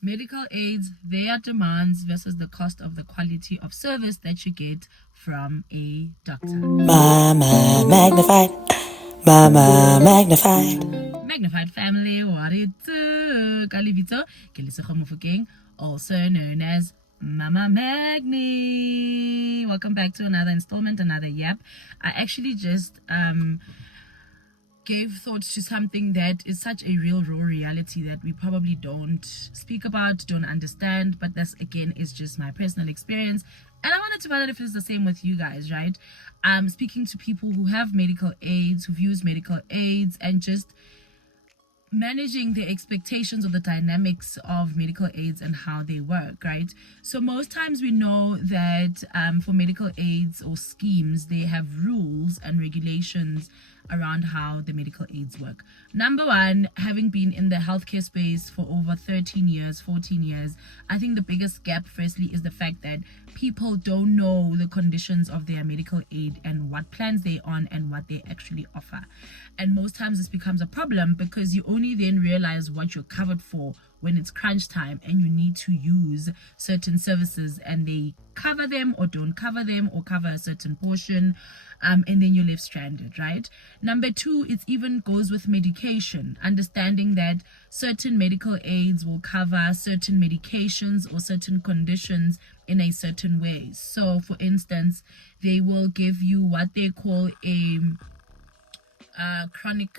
Medical aids, their demands versus the cost of the quality of service that you get from a doctor. Mama magnified. Mama magnified. Magnified family, what it Kalivito, Kelisoko Mufukeng, also known as Mama Magni. Welcome back to another installment, another yap. I actually just gave thought to something that is such a real raw reality that we probably don't speak about, don't understand, but this again is just my personal experience, and I wanted to find out if it's the same with you guys, right? Speaking to people who have medical aids, who've used medical aids, and just managing the expectations of the dynamics of medical aids and how they work, right? So most times we know that for medical aids or schemes, they have rules and regulations around how the medical aids work. Number one, having been in the healthcare space for over 13 years, 14 years, I think the biggest gap firstly is the fact that people don't know the conditions of their medical aid and what plans they're on and what they actually offer. And most times this becomes a problem because you only then realize what you're covered for when it's crunch time and you need to use certain services, and they cover them or don't cover them or cover a certain portion, and then you're left stranded, right? Number two, it even goes with medication, understanding that certain medical aids will cover certain medications or certain conditions in a certain way. So for instance, they will give you what they call a chronic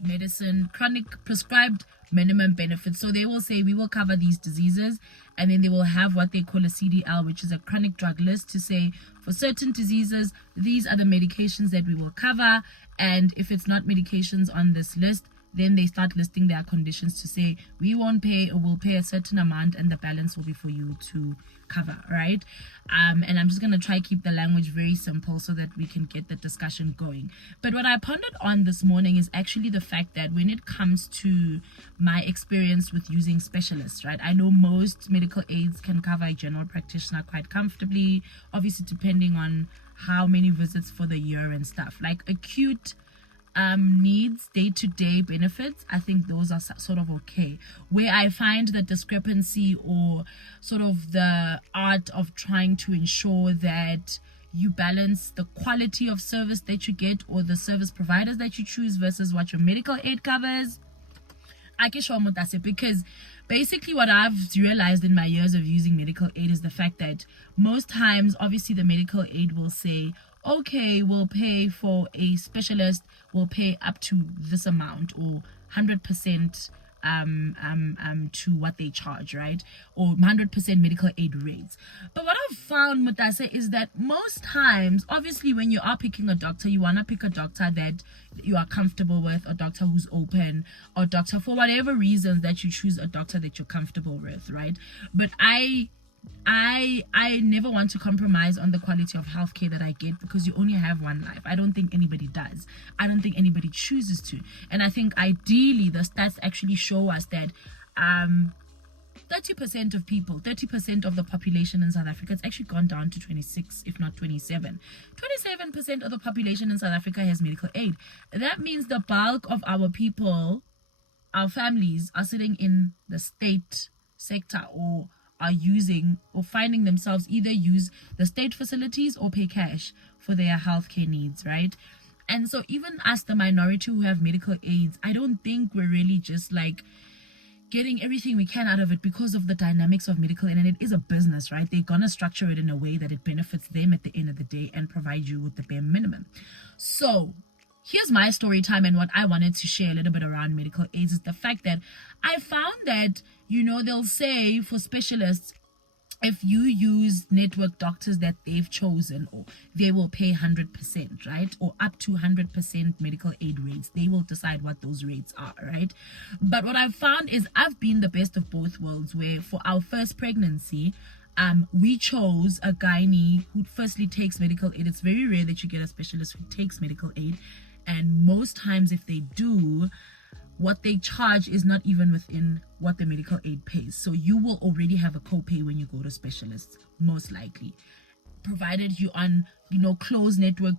medicine, chronic prescribed minimum benefits. So they will say we will cover these diseases, and then they will have what they call a CDL, which is a chronic drug list, to say for certain diseases these are the medications that we will cover, and if it's not medications on this list, then they start listing their conditions to say we won't pay or we'll pay a certain amount and the balance will be for you to cover, right? And I'm just going to try keep the language very simple so that we can get the discussion going. But what I pondered on this morning is actually the fact that when it comes to my experience with using specialists, right? I know most medical aids can cover a general practitioner quite comfortably, obviously depending on how many visits for the year and stuff. Like acute needs, day-to-day benefits, I think those are sort of okay. Where I find the discrepancy or sort of the art of trying to ensure that you balance the quality of service that you get or the service providers that you choose versus what your medical aid covers, because basically what I've realized in my years of using medical aid is the fact that most times, obviously, the medical aid will say, okay, we'll pay for a specialist, we'll pay up to this amount or 100% to what they charge, right? Or 100% medical aid rates. But what I've found, Mutase, is that most times, obviously, when you are picking a doctor, you want to pick a doctor that you are comfortable with, a doctor who's open, or doctor for whatever reasons that you choose a doctor that you're comfortable with, right? But I never want to compromise on the quality of healthcare that I get, because you only have one life. I don't think anybody does. I don't think anybody chooses to. And I think ideally the stats actually show us that 30% of people, 30% of the population in South Africa, it's actually gone down to 26, if not 27. 27% of the population in South Africa has medical aid. That means the bulk of our people, our families, are sitting in the state sector or are using or finding themselves either use the state facilities or pay cash for their healthcare needs, right? And so even us, the minority who have medical aids, I don't think we're really just like getting everything we can out of it because of the dynamics of medical aid. And it is a business, right? They're gonna structure it in a way that it benefits them at the end of the day and provide you with the bare minimum. So here's my story time, and what I wanted to share a little bit around medical aids is the fact that I found that, they'll say for specialists, if you use network doctors that they've chosen, or they will pay 100%, right? Or up to 100% medical aid rates. They will decide what those rates are, right? But what I've found is I've been the best of both worlds, where for our first pregnancy, we chose a gynae who firstly takes medical aid. It's very rare that you get a specialist who takes medical aid. And most times if they do, what they charge is not even within what the medical aid pays. So you will already have a copay when you go to specialists, most likely. provided you on, closed network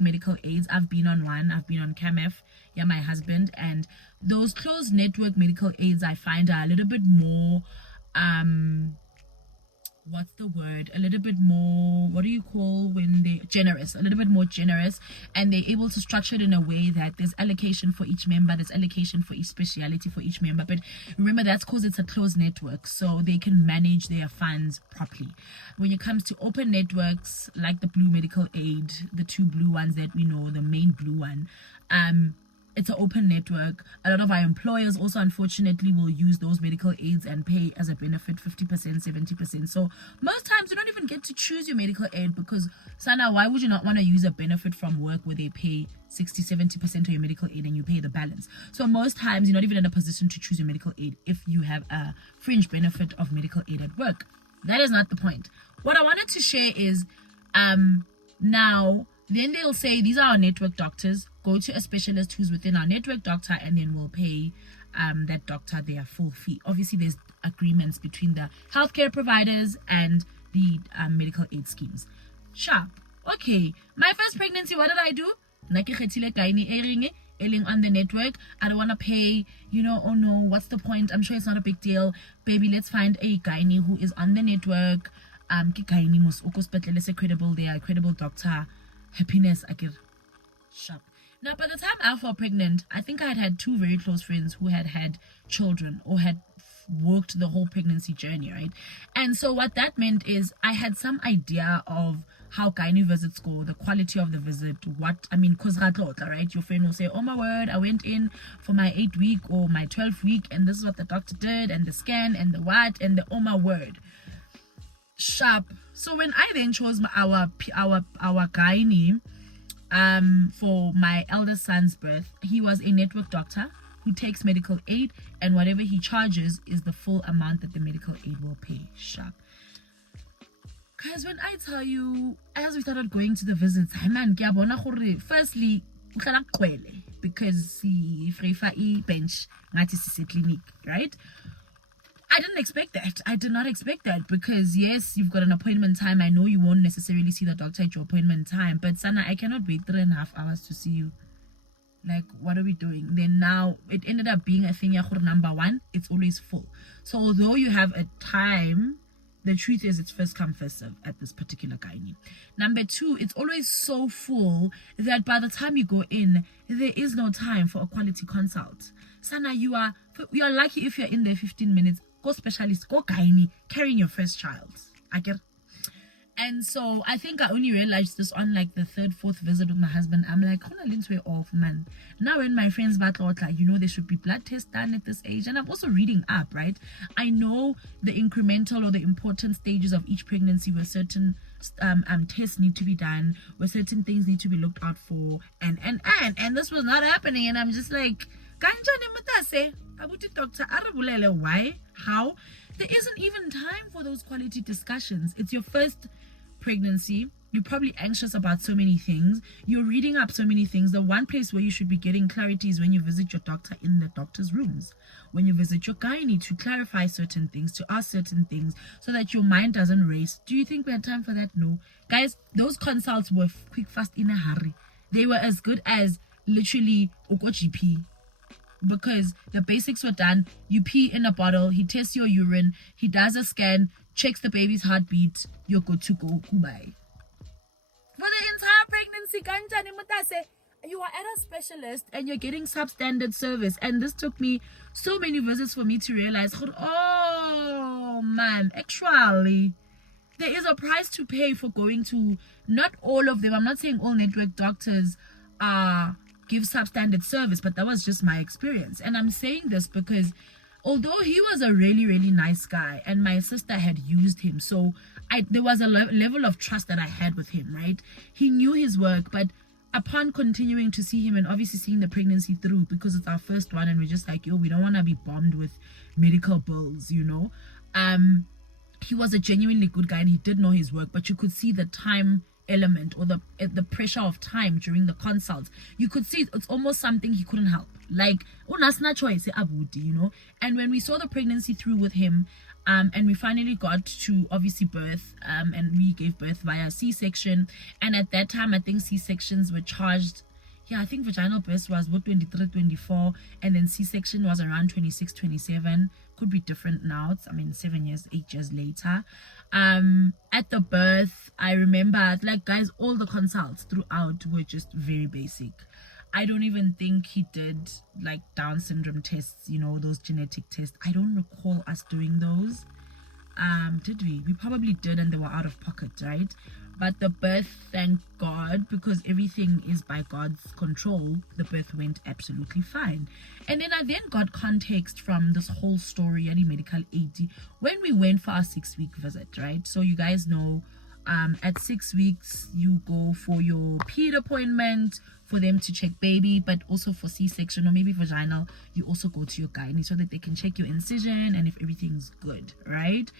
medical aids. I've been on one. I've been on CAMF, yeah, my husband. And those closed network medical aids, I find, are a little bit more, what's the word, a little bit more, what do you call when they generous, a little bit more generous, and they're able to structure it in a way that there's allocation for each member, there's allocation for each speciality for each member. But remember, that's because it's a closed network, so they can manage their funds properly. When it comes to open networks like the Blue Medical Aid, the two blue ones that we know, the main blue one, it's an open network. A lot of our employers also, unfortunately, will use those medical aids and pay as a benefit 50%, 70%. So most times you don't even get to choose your medical aid, because, Sana, why would you not want to use a benefit from work where they pay 60, 70% of your medical aid and you pay the balance? So most times you're not even in a position to choose your medical aid if you have a fringe benefit of medical aid at work. That is not the point. What I wanted to share is now, then they'll say, these are our network doctors. Go to a specialist who's within our network doctor, and then we'll pay that doctor their full fee. Obviously, there's agreements between the healthcare providers and the medical aid schemes. Sharp. Okay, my first pregnancy, what did I do? On the network. I don't want to pay, oh no, what's the point? I'm sure it's not a big deal. Baby, let's find a gynae who is on the network. Credible, they are a credible doctor. Happiness, I get sharp. Now, by the time I fell pregnant, I think I had two very close friends who had children or had worked the whole pregnancy journey, right? And so what that meant is I had some idea of how gynae visits go, the quality of the visit, because right? Your friend will say, oh my word, I went in for my 8-week or my 12-week, and this is what the doctor did, and the scan, and the what, and the oh my word. Sharp. So when I then chose our gynae for my eldest son's birth, he was a network doctor who takes medical aid, and whatever he charges is the full amount that the medical aid will pay. Sharp. Guys, when I tell you, as we started going to the visits, firstly, because he bench clinic, right? I didn't expect that. I did not expect that, because yes, you've got an appointment time. I know you won't necessarily see the doctor at your appointment time, but Sana, I cannot wait 3.5 hours to see you. Like, what are we doing? Then now it ended up being a thing. Number one, it's always full. So although you have a time, the truth is it's first come first serve at this particular gynae. Number two, it's always so full that by the time you go in, there is no time for a quality consult. Sana, you are lucky if you're in there 15 minutes. Go specialist, go gynae, carrying your first child. I get. And so I think I only realized this on like the 3rd, 4th visit with my husband. I'm like, way off, man. Now when my friends back out, like, there should be blood tests done at this age. And I'm also reading up, right? I know the incremental or the important stages of each pregnancy where certain tests need to be done, where certain things need to be looked out for. And this was not happening. And I'm just like, doctor, why? How? There isn't even time for those quality discussions. It's your first pregnancy. You're probably anxious about so many things. You're reading up so many things. The one place where you should be getting clarity is when you visit your doctor in the doctor's rooms. When you visit your gynae to clarify certain things, to ask certain things, so that your mind doesn't race. Do you think we had time for that? No. Guys, those consults were quick, fast, in a hurry. They were as good as literally GP. Because the basics were done. You pee in a bottle, he tests your urine, he does a scan, checks the baby's heartbeat, you're good to go. Goodbye. For the entire pregnancy, you are at a specialist and you're getting substandard service. And this took me so many visits for me to realize, oh man, actually, there is a price to pay for going to, not all of them, I'm not saying all network doctors give substandard service, but that was just my experience. And I'm saying this because although he was a really, really nice guy and my sister had used him, so there was a level of trust that I had with him, right? He knew his work, but upon continuing to see him and obviously seeing the pregnancy through, because it's our first one and we're just like, we don't want to be bombed with medical bills, he was a genuinely good guy and he did know his work, but you could see the time element or the pressure of time during the consults, you could see it's almost something he couldn't help. Like, unasna choice abudi, you know. And when we saw the pregnancy through with him, and we finally got to obviously birth, and we gave birth via C-section. And at that time, I think C-sections were charged. Yeah, I think vaginal birth was what, 23, 24, and then C-section was around 26, 27. Could be different now. It's, I mean, 7 years, 8 years later. At the birth, I remember, like, guys, all the consults throughout were just very basic. I don't even think he did like Down syndrome tests, you know, those genetic tests. I don't recall us doing those. Did we? We probably did, and they were out of pocket, right? But the birth, thank God, because everything is by God's control, the birth went absolutely fine. And then I got context from this whole story at the medical aid when we went for our 6-week visit, right? So you guys know, at 6 weeks, you go for your ped appointment for them to check baby, but also for C-section or maybe vaginal, you also go to your gynae so that they can check your incision and if everything's good, right?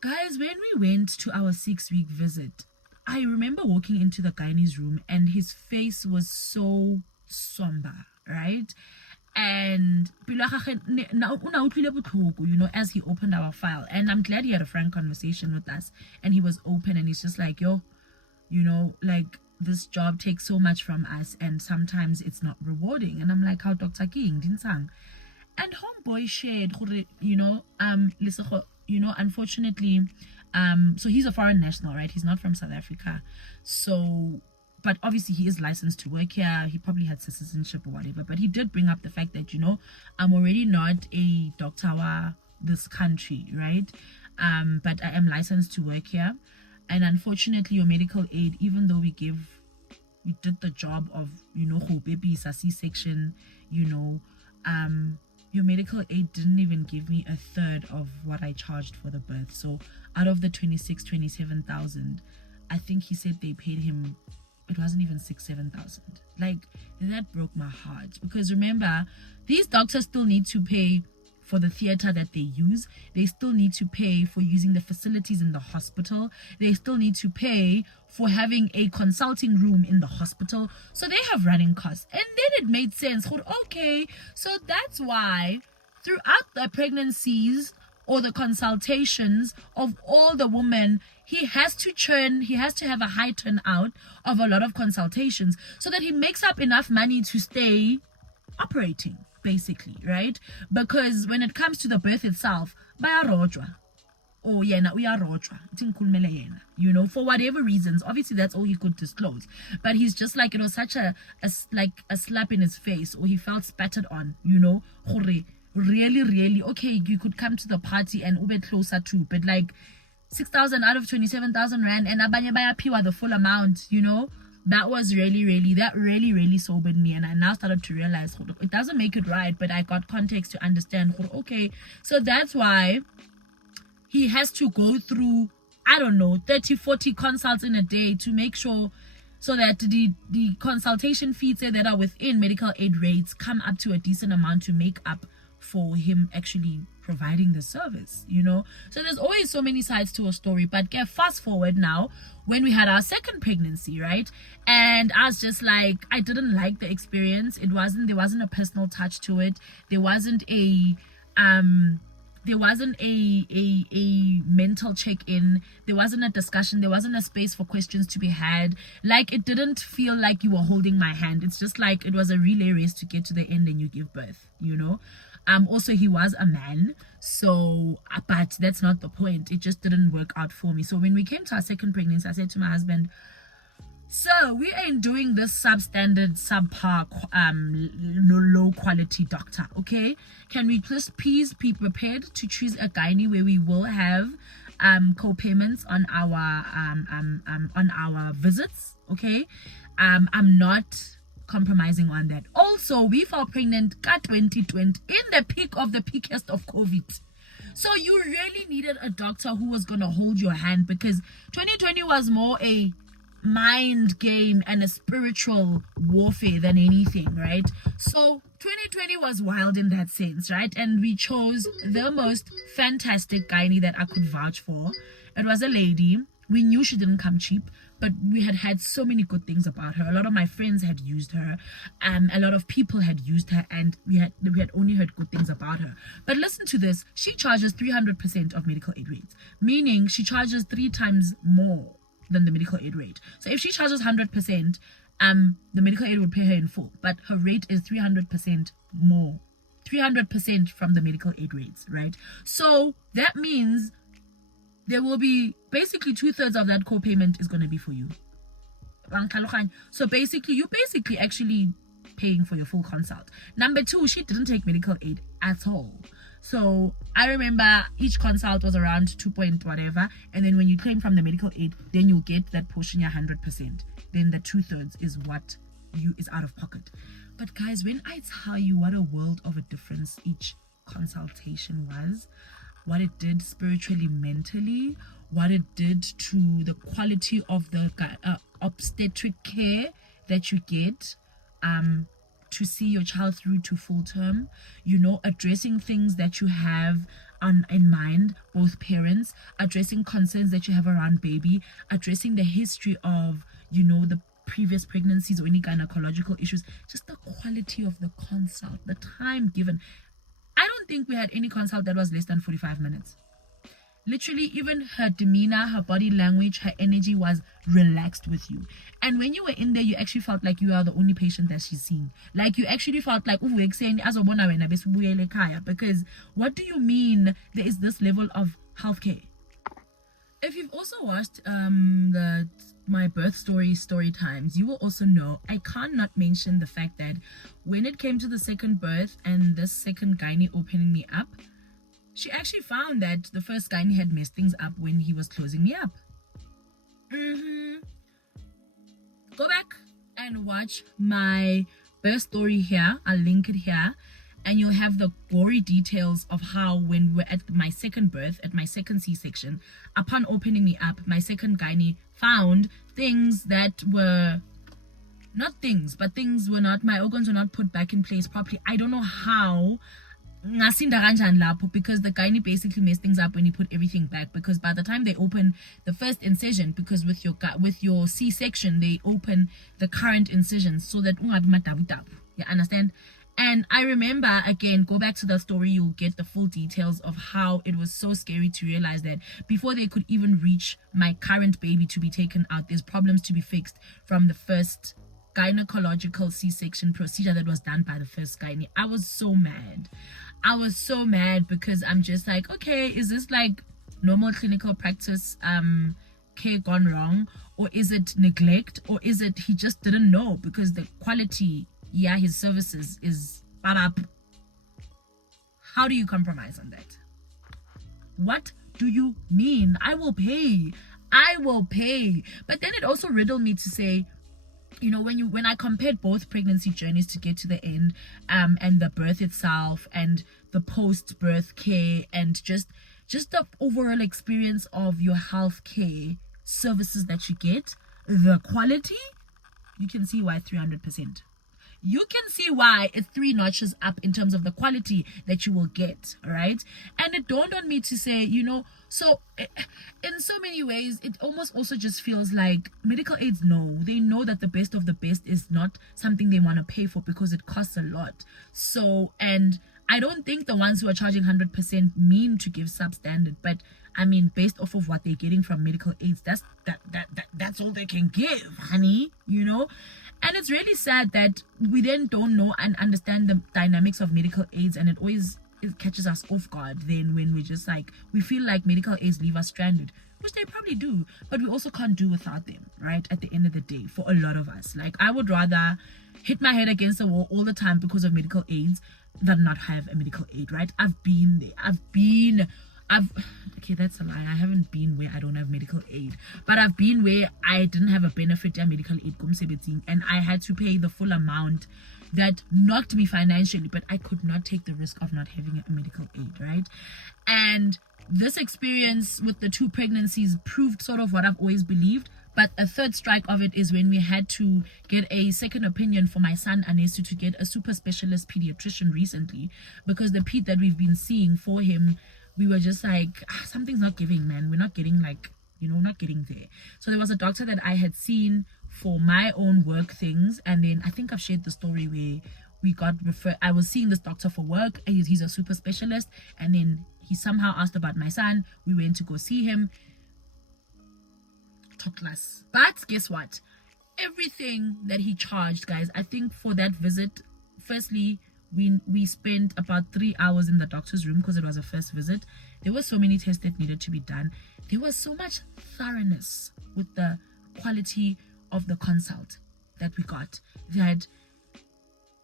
Guys, when we went to our 6-week visit, I remember walking into the gynae's room and his face was so somber, right? And you know, as he opened our file, and I'm glad he had a frank conversation with us and he was open and he's just like, yo, you know, like, this job takes so much from us and sometimes it's not rewarding. And I'm like, how Dr. King didn't sang. And homeboy shared, you know, you know, unfortunately, so he's a foreign national, right? He's not from South Africa. So, but obviously he is licensed to work here. He probably had citizenship or whatever. But he did bring up the fact that, you know, I'm already not a doctor of this country, right? But I am licensed to work here. And unfortunately, your medical aid, even though we did the job of, you know, baby's a C-section, you know, your medical aid didn't even give me a third of what I charged for the birth. So out of the 27,000, I think he said they paid him, it wasn't even 7,000. Like, that broke my heart, because remember, these doctors still need to pay for the theater that they use. They still need to pay for using the facilities in the hospital. They still need to pay for having a consulting room in the hospital. So they have running costs. And then it made sense. Okay, so that's why throughout the pregnancies or the consultations of all the women, he has to have a high turnout of a lot of consultations so that he makes up enough money to stay operating, basically, right? Because when it comes to the birth itself, you know, for whatever reasons, obviously that's all he could disclose, but he's just like, it was such a slap in his face, or he felt spattered on, you know, really, okay, you could come to the party and ube closer too, but like 6,000 out of 27,000 rand and abanye bayapiwa the full amount, you know. That was really sobered me, and I now started to realize it doesn't make it right, but I got context to understand, okay, so that's why he has to go through, I don't know, 30-40 consults in a day to make sure so that the consultation fees that are within medical aid rates come up to a decent amount to make up for him actually providing the service, you know. So there's always so many sides to a story. But fast forward now, when we had our second pregnancy, right? And I was just like, I didn't like the experience. There wasn't a personal touch to it. There wasn't a mental check-in. There wasn't a discussion. There wasn't a space for questions to be had. Like, it didn't feel like you were holding my hand. It's just like it was a relay race to get to the end and you give birth, you know. Also, he was a man, so, but that's not the point. It just didn't work out for me. So when we came to our second pregnancy, I said to my husband, so we ain't doing this substandard, subpar, low quality doctor, okay? Can we please be prepared to choose a gynae where we will have co-payments on our visits, okay? I'm not compromising on that. Also, we fell pregnant at 2020 in the peak of the peakest of COVID. So you really needed a doctor who was going to hold your hand, because 2020 was more a mind game and a spiritual warfare than anything, right? So 2020 was wild in that sense, right? And we chose the most fantastic gynae that I could vouch for. It was a lady. We knew she didn't come cheap, but we had so many good things about her. A lot of my friends had used her, a lot of people had used her, and we had only heard good things about her. But listen to this: she charges 300% of medical aid rates, meaning she charges 3 times more than the medical aid rate. So if she charges 100%, the medical aid would pay her in full, but her rate is 300% more, 300% from the medical aid rates, right? So that means there will be basically 2/3 of that co-payment is going to be for you. So basically, you actually paying for your full consult. Number 2, she didn't take medical aid at all. So I remember each consult was around 2 point whatever, and then when you claim from the medical aid, then you'll get that portion, your 100%. Then the 2/3 is what is out of pocket. But guys, when I tell you what a world of a difference each consultation was, what it did spiritually, mentally, what it did to the quality of the obstetric care that you get, to see your child through to full term, addressing things that you have in mind, both parents, addressing concerns that you have around baby, addressing the history of, the previous pregnancies or any gynecological issues, just the quality of the consult, the time given. I don't think we had any consult that was less than 45 minutes. Literally, even her demeanor, her body language, her energy was relaxed with you. And when you were in there, you actually felt like you are the only patient that she's seen. Like, you actually felt like, because what do you mean there is this level of healthcare? If you've also watched my birth story times, you will also know I can't not mention the fact that when it came to the second birth and this second gynae opening me up, she actually found that the first gynae had messed things up when he was closing me up. Go back and watch my birth story here. I'll link it here. And you'll have the gory details of how when we're at my second birth, at my second C-section, upon opening me up, my second gynae found things that were not things, but things were not, my organs were not put back in place properly. I don't know how. Because the gynae basically messed things up when he put everything back, because by the time they open the first incision, because with your C-section they open the current incisions so that you understand. And I remember, again, go back to the story, you'll get the full details of how it was so scary to realize that before they could even reach my current baby to be taken out, there's problems to be fixed from the first gynecological C-section procedure that was done by the first gynae. I was so mad because I'm just like, okay, is this like normal clinical practice care gone wrong, or is it neglect, or is it he just didn't know? Because the quality, his services is bad up. How do you compromise on that? What do you mean? I will pay. But then it also riddled me to say, when I compared both pregnancy journeys to get to the end, and the birth itself and the post-birth care and just the overall experience of your health care services that you get, the quality, you can see why 300%. You can see why it's 3 notches up in terms of the quality that you will get, right? And it dawned on me to say, so in so many ways, it almost also just feels like medical aids they know that the best of the best is not something they want to pay for because it costs a lot. So, and I don't think the ones who are charging 100% mean to give substandard, but I mean, based off of what they're getting from medical aids, that's all they can give, honey, And it's really sad that we then don't know and understand the dynamics of medical aids, and it catches us off guard then when we just we feel like medical aids leave us stranded, which they probably do, but we also can't do without them, right? At the end of the day, for a lot of us, I would rather hit my head against the wall all the time because of medical aids than not have a medical aid, right? I've been there. Okay, that's a lie. I haven't been where I don't have medical aid, but I've been where I didn't have a benefit of medical aid, and I had to pay the full amount that knocked me financially, but I could not take the risk of not having a medical aid, right? And this experience with the 2 pregnancies proved sort of what I've always believed. But a third strike of it is when we had to get a second opinion for my son Anesu to get a super specialist pediatrician recently, because the ped that we've been seeing for him, we were just like, something's not giving, man. We're not getting not getting there. So there was a doctor that I had seen for my own work things, and then I think I've shared the story where we got referred. I was seeing this doctor for work, and he's a super specialist, and then he somehow asked about my son. We went to go see him. Top class. But guess what? Everything that he charged, guys, I think for that visit, firstly, we spent about 3 hours in the doctor's room because it was a first visit. There were so many tests that needed to be done. There was so much thoroughness with the quality of the consult that we got, that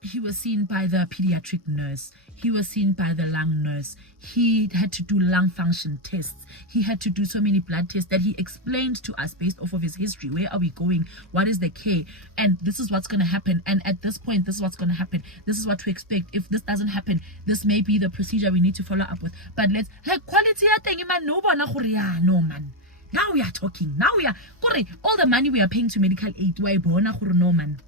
he was seen by the pediatric nurse, he was seen by the lung nurse, he had to do lung function tests, he had to do so many blood tests that he explained to us based off of his history. Where are we going? What is the care? And this is what's going to happen. And at this point, this is what's going to happen. This is what to expect. If this doesn't happen, this may be the procedure we need to follow up with. But let's, like, quality thing, man, no man. Now we are talking. Now we are, all the money we are paying to medical aid, no man.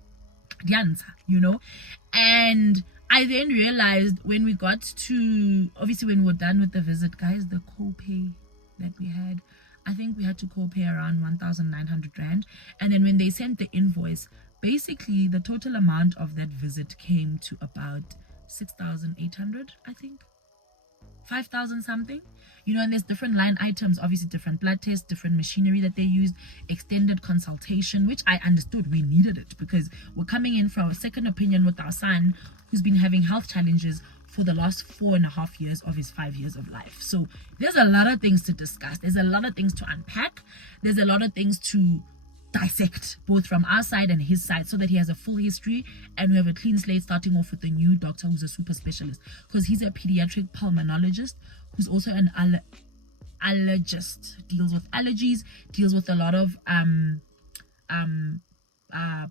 And I then realized when we got to, obviously when we were done with the visit, guys, the copay that we had, I think we had to copay around 1,900 rand. And then when they sent the invoice, basically the total amount of that visit came to about 6,800, I think, 5,000 something. And there's different line items, obviously different blood tests, different machinery that they used, extended consultation, which I understood we needed it because we're coming in for a second opinion with our son who's been having health challenges for the last 4.5 years of his 5 years of life. So there's a lot of things to discuss. There's a lot of things to unpack. There's a lot of things to dissect, both from our side and his side, so that he has a full history and we have a clean slate, starting off with the new doctor who's a super specialist, because he's a pediatric pulmonologist who's also an allergist, deals with allergies, deals with a lot of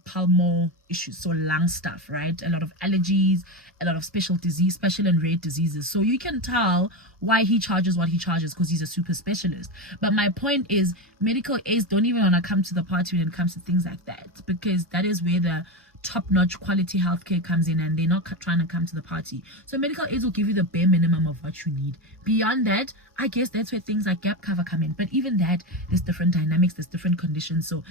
pulmonary issues, so lung stuff, right? A lot of allergies, a lot of special and rare diseases. So you can tell why he charges what he charges, because he's a super specialist. But my point is, medical aids don't even want to come to the party when it comes to things like that, because that is where the top-notch quality healthcare comes in, and they're not trying to come to the party. So medical aids will give you the bare minimum of what you need. Beyond that, I guess that's where things like gap cover come in. But even that, there's different dynamics, there's different conditions. So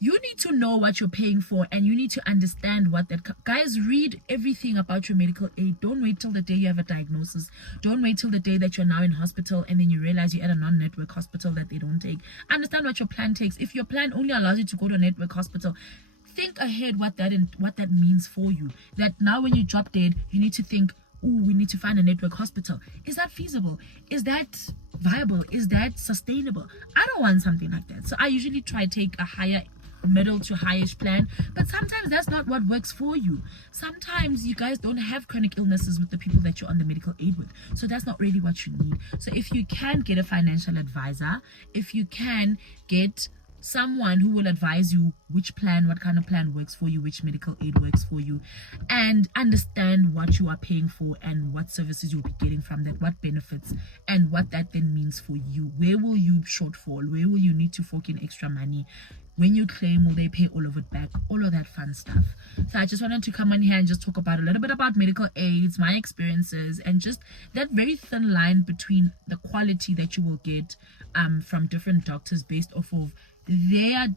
you need to know what you're paying for, and you need to understand what that guys, read everything about your medical aid. Don't wait till the day you have a diagnosis. Don't wait till the day that you're now in hospital and then you realize you're at a non-network hospital that they don't take. Understand what your plan takes. If your plan only allows you to go to a network hospital, think ahead what that means for you. That now when you drop dead, you need to think, oh, we need to find a network hospital. Is that feasible? Is that viable? Is that sustainable? I don't want something like that. So I usually try to take a higher, middle to highish plan, but sometimes that's not what works for you. Sometimes you guys don't have chronic illnesses with the people that you're on the medical aid with, so that's not really what you need. So if you can get a financial advisor, if you can get someone who will advise you which plan, what kind of plan works for you, which medical aid works for you, and understand what you are paying for and what services you'll be getting from that, what benefits, and what that then means for you. Where will you shortfall? Where will you need to fork in extra money? When you claim, will they pay all of it back? All of that fun stuff. So I just wanted to come on here and just talk about a little bit about medical aids, my experiences, and just that very thin line between the quality that you will get from different doctors based off of their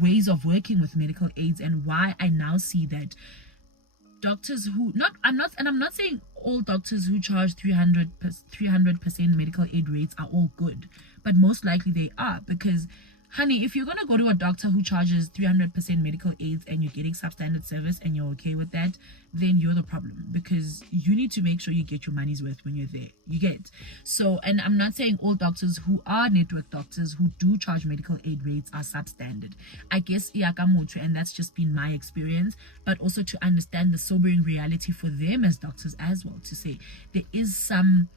ways of working with medical aids, and why I now see that doctors who I'm not saying all doctors who charge 300% medical aid rates are all good, but most likely they are, because honey, if you're going to go to a doctor who charges 300% medical aids and you're getting substandard service and you're okay with that, then you're the problem, because you need to make sure you get your money's worth when you're there. You get? So, and I'm not saying all doctors who are network doctors who do charge medical aid rates are substandard. I guess Iyakamoto, and that's just been my experience, but also to understand the sobering reality for them as doctors as well, to say there is some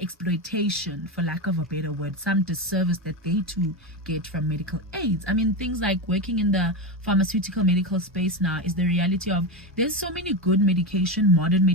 exploitation, for lack of a better word, some disservice that they too get from medical aids. I mean, things like working in the pharmaceutical medical space now is the reality of there's so many good medication, modern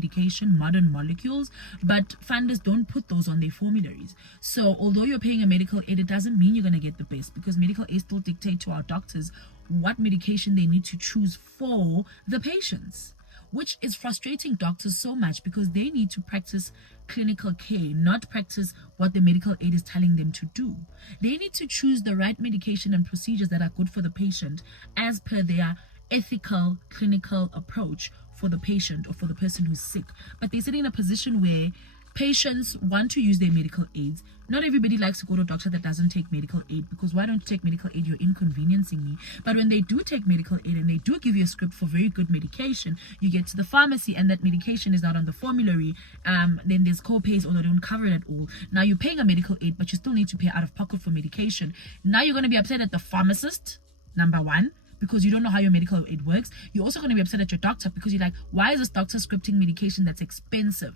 molecules, but funders don't put those on their formularies. So although you're paying a medical aid, it doesn't mean you're going to get the best, because medical aids still dictate to our doctors what medication they need to choose for the patients. which is frustrating doctors so much because they need to practice clinical care, not practice what the medical aid is telling them to do. They need to choose the right medication and procedures that are good for the patient as per their ethical clinical approach for the patient or for the person who's sick. But they're sitting in a position where patients want to use their medical aids. Not everybody likes to go to a doctor that doesn't take medical aid, because why don't you take medical aid? You're inconveniencing me. But when they do take medical aid and they do give you a script for very good medication, you get to the pharmacy and that medication is not on the formulary, then there's co-pays or they don't cover it at all. Now you're paying a medical aid, but you still need to pay out of pocket for medication. Now you're going to be upset at the pharmacist, number one, because you don't know how your medical aid works. You're also going to be upset at your doctor because you're like, why is this doctor scripting medication that's expensive,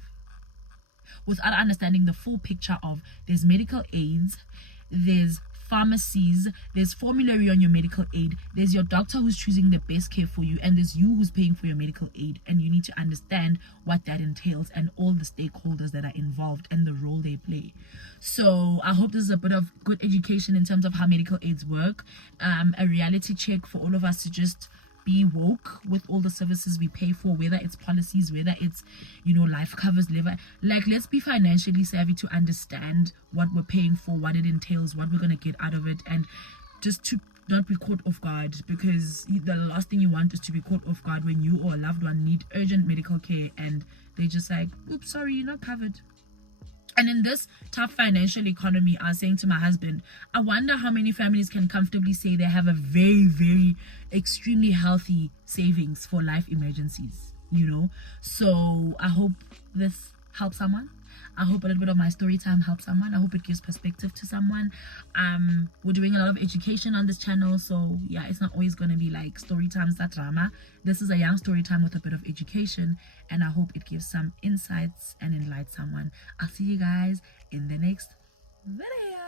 without understanding the full picture of there's medical aids, there's pharmacies, there's formulary on your medical aid, there's your doctor who's choosing the best care for you, and there's you who's paying for your medical aid. And you need to understand what that entails and all the stakeholders that are involved and the role they play. So I hope this is a bit of good education in terms of how medical aids work, a reality check for all of us to just be woke with all the services we pay for, whether it's policies, whether it's, life covers, let's be financially savvy to understand what we're paying for, what it entails, what we're going to get out of it, and just to not be caught off guard, because the last thing you want is to be caught off guard when you or a loved one need urgent medical care and they just like, oops, sorry, you're not covered. And in this tough financial economy, I was saying to my husband, I wonder how many families can comfortably say they have a very, very extremely healthy savings for life emergencies, So I hope this helps someone. I hope a little bit of my story time helps someone. I hope it gives perspective to someone. We're doing a lot of education on this channel, so yeah, it's not always going to be like story times that drama. This is a young story time with a bit of education, and I hope it gives some insights and enlightens someone. I'll see you guys in the next video.